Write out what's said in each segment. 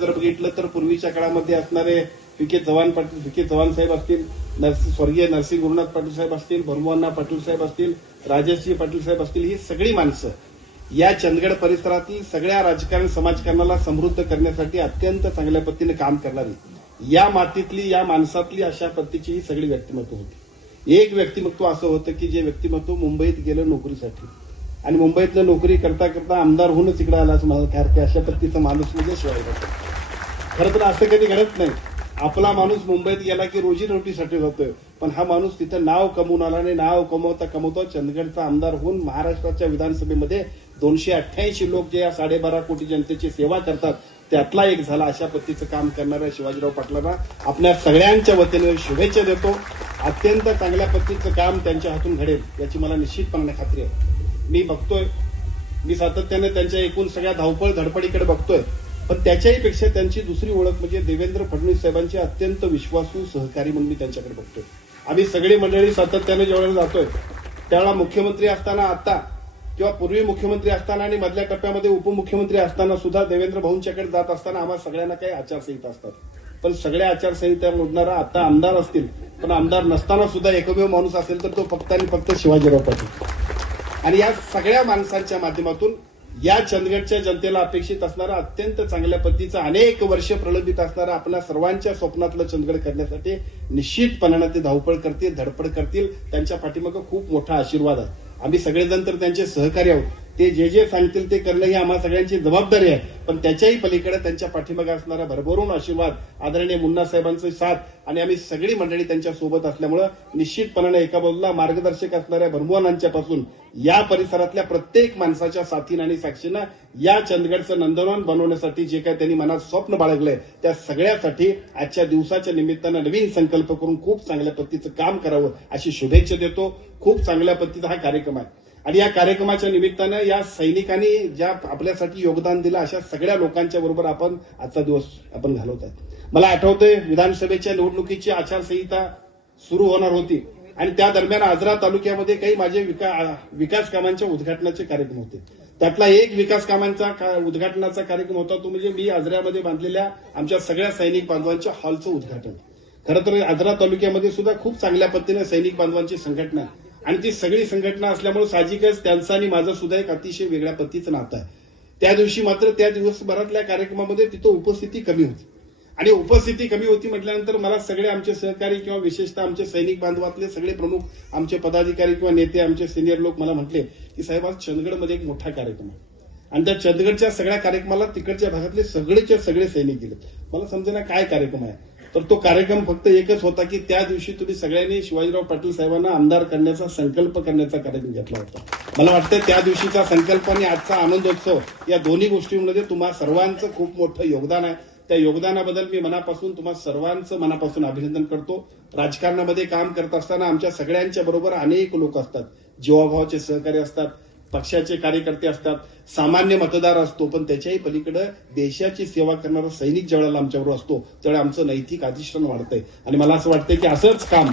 जर बघितलं तर पूर्वीच्या काळामध्ये असणारे P K Chavan Patil P K Chavan साहेब असतील स्वर्गीय नरसिंह गुरुनाथ पाटील साहेब असतील भरमोहन्ना पाटील साहेब असतील राजेशजी पाटील साहेब असतील ही सगळी माणसं या चंदगड परिसरातील सगळ्या राजकारण समाजकारणाला समृद्ध करण्यासाठी अत्यंत चांगल्या पद्धतीने काम करणारी या मातीतली या माणसातली अशा पद्धतीची ही सगळी व्यक्तिमत्व होती. एक व्यक्तिमत्व असं होतं की जे व्यक्तिमत्व मुंबईत गेलं नोकरीसाठी. आणि मुंबईतलं नोकरी करता करता आमदार होऊनच इकडे आला असं मला काय अशा पद्धतीचा माणूस म्हणजे शिवाय खरं तर असं कधी घडत नाही. आपला माणूस मुंबईत गेला की रोजी रोटीसाठी जातोय. पण हा माणूस तिथं नाव कमवून आला आणि नाव कमवता कमवता चंदगडचा आमदार होऊन महाराष्ट्राच्या विधानसभेमध्ये दोनशे अठ्ठ्याऐंशी लोक जे या साडेबारा कोटी जनतेची सेवा करतात त्यातला एक झाला. अशा पद्धतीचं काम करणाऱ्या शिवाजीराव पाटलांना आपल्या सगळ्यांच्या वतीने शुभेच्छा देतो. अत्यंत चांगल्या पद्धतीचं काम त्यांच्या हातून घडेल याची मला निश्चितपणे खात्री आहे. मी बघतोय. मी सातत्याने त्यांच्या एकूण सगळ्या धावपळ धडपडीकडे बघतोय. पण त्याच्याही पेक्षा त्यांची दुसरी ओळख म्हणजे देवेंद्र फडणवीस साहेबांचे अत्यंत विश्वासू सहकारी म्हणून मी त्यांच्याकडे बघतोय. आम्ही सगळी मंडळी सातत्याने जेवढ्याला जातोय. त्यावेळेला मुख्यमंत्री असताना आता किंवा पूर्वी मुख्यमंत्री असताना आणि मधल्या टप्प्यामध्ये उपमुख्यमंत्री असताना सुद्धा देवेंद्र भाऊंच्याकडे जात असताना आम्हाला सगळ्यांना काही आचारसंहिता असतात. पण सगळ्या आचारसंहिता मोडणारा आता आमदार असतील पण आमदार नसताना सुद्धा एकमेव माणूस असेल तर तो फक्त आणि फक्त शिवाजीराव पाटील. आणि या सगळ्या माणसांच्या माध्यमातून या चंदगडच्या जनतेला अपेक्षित असणारा अत्यंत चांगल्या पद्धतीचं अनेक वर्ष प्रलंबित असणारा आपल्या सर्वांच्या स्वप्नातलं चंदगड करण्यासाठी निश्चितपणानं ते धावपळ करतील धडपड करतील. त्यांच्या पाठीमागं खूप मोठा आशीर्वाद आहे. आम्ही सगळेजण तर त्यांचे सहकारी आहोत. ते जे जे सांगतील ते करणं ही आम्हा सगळ्यांची जबाबदारी आहे. पण त्याच्याही पलीकडे त्यांच्या पाठीमागे असणारा भरभरून आशीर्वाद आदरणीय मुन्ना साहेबांचे साथ आणि आम्ही सगळी मंडळी त्यांच्यासोबत असल्यामुळं निश्चितपणाने एका बाजूला मार्गदर्शक असणाऱ्या भरभुवानांच्यापासून या परिसरातल्या प्रत्येक माणसाच्या साथीनं आणि साक्षीनं या चंदगडचं नंदनवन बनवण्यासाठी जे काय त्यांनी मनात स्वप्न बाळगलंय त्या सगळ्यासाठी आजच्या दिवसाच्या निमित्तानं नवीन संकल्प करून खूप चांगल्या पद्धतीचं काम करावं अशी शुभेच्छा देतो. खूप चांगल्या पद्धतीचा हा कार्यक्रम आहे. आणि या कार्यक्रमाच्या निमित्तानं या सैनिकांनी ज्या आपल्यासाठी योगदान दिलं अशा सगळ्या लोकांच्या बरोबर आपण आजचा दिवस आपण घालवत आहे मला आठवतंय विधानसभेच्या निवडणुकीची आचारसंहिता सुरू होणार होती आणि त्या दरम्यान आजरा तालुक्यामध्ये काही माझे विका- विकास कामांच्या उद्घाटनाचे कार्यक्रम होते. त्यातला एक विकास कामांचा का- उद्घाटनाचा कार्यक्रम होता तो म्हणजे मी आजऱ्यामध्ये बांधलेल्या आमच्या सगळ्या सैनिक बांधवांच्या हॉलचं उद्घाटन. खरं तर आजरा तालुक्यामध्ये सुद्धा खूप चांगल्या पद्धतीने सैनिक बांधवांची संघटना आणि ती सगळी संघटना असल्यामुळे साहजिकच त्यांचं आणि माझं सुद्धा एक अतिशय वेगळ्या पद्धतीचं नातं आहे. त्या दिवशी मात्र त्या दिवसभरातल्या कार्यक्रमामध्ये तिथं उपस्थिती कमी होती. आणि उपस्थिती कमी होती म्हटल्यानंतर मला सगळे आमचे सहकारी किंवा विशेषतः आमचे सैनिक बांधवातले सगळे प्रमुख आमचे पदाधिकारी किंवा नेते आमचे सिनियर लोक मला म्हटले की साहेब आज चंदगडमध्ये एक मोठा कार्यक्रम आहे. आणि त्या चंदगडच्या सगळ्या कार्यक्रमाला तिकडच्या भागातले सगळेच्या सगळे सैनिक गेले मला समजेना काय कार्यक्रम आहे. तर तो कार्यक्रम फक्त एकच होता की त्या दिवशी तुम्ही सगळ्यांनी शिवाजीराव पाटील साहेबांना आमदार करण्याचा संकल्प करण्याचा कार्यक्रम घेतला होता. मला वाटतं त्या दिवशीचा संकल्प आणि आजचा आनंदोत्सव या दोन्ही गोष्टींमध्ये तुम्हा सर्वांचं खूप मोठं योगदान आहे. त्या योगदानाबद्दल मी मनापासून तुम्हा सर्वांचं मनापासून अभिनंदन करतो. राजकारणामध्ये काम करत असताना आमच्या सगळ्यांच्या बरोबर अनेक लोक असतात. जीवाभावाचे सहकारी असतात. पक्षाचे कार्यकर्ते असतात सामान्य मतदार असतो पण त्याच्याही पलीकडे देशाची सेवा करणारा सैनिक ज्यावेळेला आमच्याबरोबर असतो त्यावेळेला आमचं नैतिक अधिष्ठान वाढतंय. आणि मला असं वाटतंय की असंच काम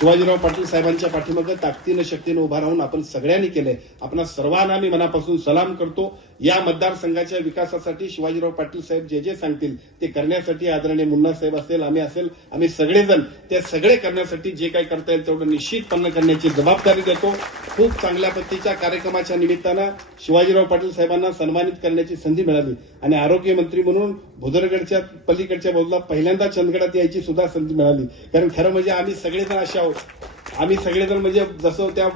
शिवाजीराव पाटील साहेबांच्या पाठीमागं ताकदीनं शक्तीनं उभा राहून आपण सगळ्यांनी केलंय. आपण सर्वांना मी मनापासून सलाम करतो. या मतदारसंघाच्या विकासासाठी शिवाजीराव पाटील साहेब जे जे सांगतील ते करण्यासाठी आदरणीय मुन्ना साहेब असेल आम्ही असेल आम्ही सगळेजण ते सगळे करण्यासाठी जे काही करता येईल तेवढं निश्चितपणे करण्याची जबाबदारी देतो. खूप चांगल्या पद्धतीच्या कार्यक्रमाच्या निमित्तानं शिवाजीराव पाटील साहेबांना सन्मानित करण्याची संधी मिळाली. आणि आरोग्यमंत्री म्हणून भुदरगडच्या पलीकडच्या बाजूला पहिल्यांदा चंदगडात यायची सुद्धा संधी मिळाली. कारण खरं म्हणजे आम्ही सगळेजण असे आहोत. आम्ही सगळेजण म्हणजे जसं त्या